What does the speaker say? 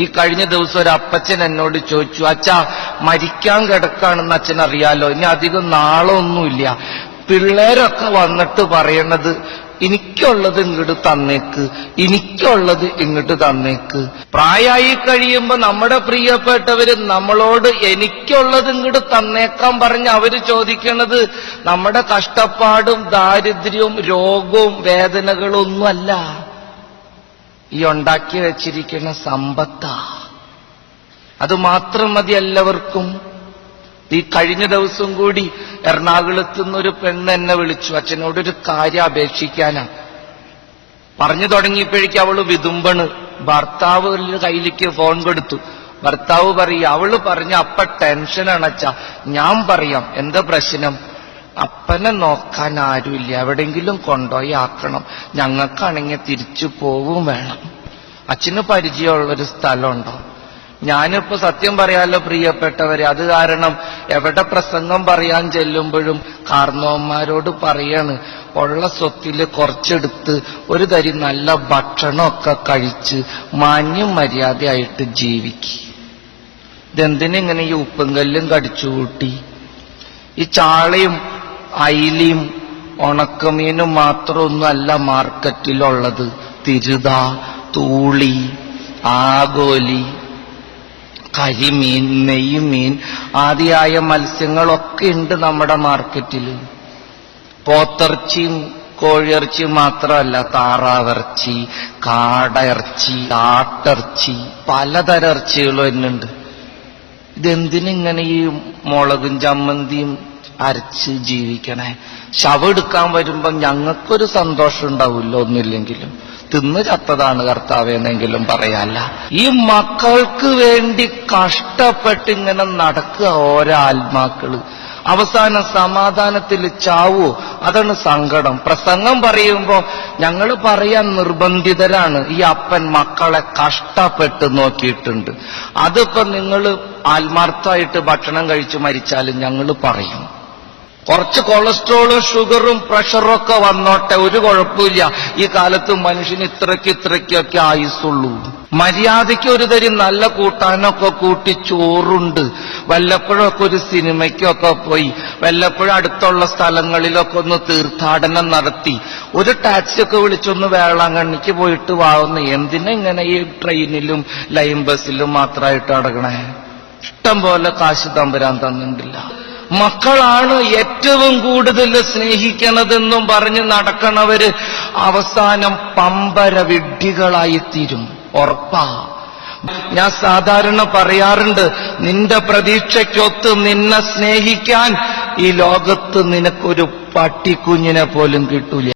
ഈ കഴിഞ്ഞ ദിവസം ഒരു അപ്പച്ചൻ എന്നോട് ചോദിച്ചു, അച്ഛാ മരിക്കാൻ കിടക്കാണെന്ന് അച്ഛൻ അറിയാലോ, ഇനി അധികം നാളൊന്നുമില്ല, പിള്ളേരൊക്കെ വന്നിട്ട് പറയണത് എനിക്കുള്ളത് ഇങ്ങോട്ട് തന്നേക്ക്, എനിക്കുള്ളത് ഇങ്ങോട്ട് തന്നേക്ക്. പ്രായമായി കഴിയുമ്പോ നമ്മുടെ പ്രിയപ്പെട്ടവര് നമ്മളോട് എനിക്കുള്ളത് ഇങ്ങോട്ട് തന്നേക്കാൻ പറഞ്ഞ് അവര് ചോദിക്കണത് നമ്മുടെ കഷ്ടപ്പാടും ദാരിദ്ര്യവും രോഗവും വേദനകളും ഒന്നുമല്ല, ഈ ഉണ്ടാക്കി വെച്ചിരിക്കുന്ന സമ്പത്താ. അത് മാത്രം മതി എല്ലാവർക്കും. ഈ കഴിഞ്ഞ ദിവസം കൂടി എറണാകുളത്ത് നിന്നൊരു പെണ്ണ് എന്നെ വിളിച്ചു, അച്ഛനോടൊരു കാര്യം അപേക്ഷിക്കാനാ. പറഞ്ഞു തുടങ്ങിയപ്പോഴേക്കും അവള് വിതുമ്പണ്. ഭർത്താവ് കയ്യിലേക്ക് ഫോൺ കൊടുത്തു. ഭർത്താവ് പറയും, അവള് പറഞ്ഞ അപ്പ ടെൻഷനാണ് അച്ഛാ. ഞാൻ പറയാം എന്താ പ്രശ്നം? അപ്പനെ നോക്കാൻ ആരുമില്ല, എവിടെങ്കിലും കൊണ്ടുപോയി ആക്കണം, ഞങ്ങൾക്കാണെങ്കിൽ തിരിച്ചു പോവും വേണം. അച്ഛന് പരിചയമുള്ളൊരു സ്ഥലമുണ്ടോ? ഞാനിപ്പോ സത്യം പറയാലോ പ്രിയപ്പെട്ടവരെ, അത് കാരണം എവിടെ പ്രസംഗം പറയാൻ ചെല്ലുമ്പോഴും കാർന്നവന്മാരോട് പറയാണ്, ഉള്ള സ്വത്തില് കുറച്ചെടുത്ത് ഒരു തരി നല്ല ഭക്ഷണമൊക്കെ കഴിച്ച് മാന്യം മര്യാദയായിട്ട് ജീവിക്കും. ഇതെന്തിനിങ്ങനെ ഈ ഉപ്പും കല്ലും കടിച്ചു കൂട്ടി? ഈ ചാളയും അയിലയും ഉണക്കമീനും മാത്രമൊന്നുമല്ല മാർക്കറ്റിലുള്ളത്. തിരുത, തൂളി, ആഗോലി, കരിമീൻ, നെയ്മീൻ ആദിയായ മത്സ്യങ്ങളൊക്കെ ഉണ്ട് നമ്മുടെ മാർക്കറ്റിൽ. പോത്തിറച്ചിയും കോഴിയിറച്ചിയും മാത്രമല്ല, താറാവിറച്ചി, കാടയിറച്ചി, ആട്ടിറച്ചി, പലതരം ഇറച്ചികളും എന്നുണ്ട്. ഇതെന്തിനിങ്ങനെ ഈ മുളകും ചമ്മന്തിയും അരച്ച് ജീവിക്കണേ? ശവം എടുക്കാൻ വരുമ്പം ഞങ്ങൾക്കൊരു സന്തോഷം ഉണ്ടാവില്ല, ഒന്നുമില്ലെങ്കിലും തിന്ന് ചത്തതാണ് കർത്താവെന്നെങ്കിലും പറയാല്ല. ഈ മക്കൾക്ക് വേണ്ടി കഷ്ടപ്പെട്ടിങ്ങനെ നടക്കുക ഓരോ ആത്മാക്കള്. അവസാനം സമാധാനത്തിൽ ചാവോ? അതാണ് സങ്കടം. പ്രസംഗം പറയുമ്പോ ഞങ്ങൾ പറയാൻ നിർബന്ധിതരാണ്. ഈ അപ്പൻ മക്കളെ കഷ്ടപ്പെട്ട് നോക്കിയിട്ടുണ്ട്. അതിപ്പോ നിങ്ങൾ ആത്മാർത്ഥമായിട്ട് ഭക്ഷണം കഴിച്ച് മരിച്ചാലും ഞങ്ങൾ പറയും. കുറച്ച് കൊളസ്ട്രോളും ഷുഗറും പ്രഷറും ഒക്കെ വന്നോട്ടെ, ഒരു കുഴപ്പമില്ല. ഈ കാലത്ത് മനുഷ്യന് ഇത്രയ്ക്കൊക്കെ ആയുസുള്ളൂ. മര്യാദയ്ക്ക് ഒരു തരി നല്ല കൂട്ടാനൊക്കെ കൂട്ടി ചോറുണ്ട്, വല്ലപ്പോഴൊക്കെ ഒരു സിനിമയ്ക്കൊക്കെ പോയി, വല്ലപ്പോഴും അടുത്തുള്ള സ്ഥലങ്ങളിലൊക്കെ ഒന്ന് തീർത്ഥാടനം നടത്തി, ഒരു ടാക്സിയൊക്കെ വിളിച്ചൊന്ന് വേളാങ്കണ്ണിക്ക് പോയിട്ട് വാങ്ങുന്ന. എന്തിനാ ഇങ്ങനെ ഈ ട്രെയിനിലും ലൈൻ ബസ്സിലും മാത്രമായിട്ട് അടങ്ങണേ? ഇഷ്ടം പോലെ കാശ് തമ്പുരാൻ തന്നിട്ടില്ല. മക്കളാണ് ഏറ്റവും കൂടുതൽ സ്നേഹിക്കണതെന്നും പറഞ്ഞ് നടക്കണവര് അവസാനം പമ്പര വിഡ്ഢികളായിത്തീരും, ഉറപ്പാ. ഞാൻ സാധാരണ പറയാറുണ്ട്, നിന്റെ പ്രതീക്ഷയ്ക്കൊത്ത് നിന്നെ സ്നേഹിക്കാൻ ഈ ലോകത്ത് നിനക്കൊരു പട്ടിക്കുഞ്ഞിനെ പോലും കിട്ടൂല.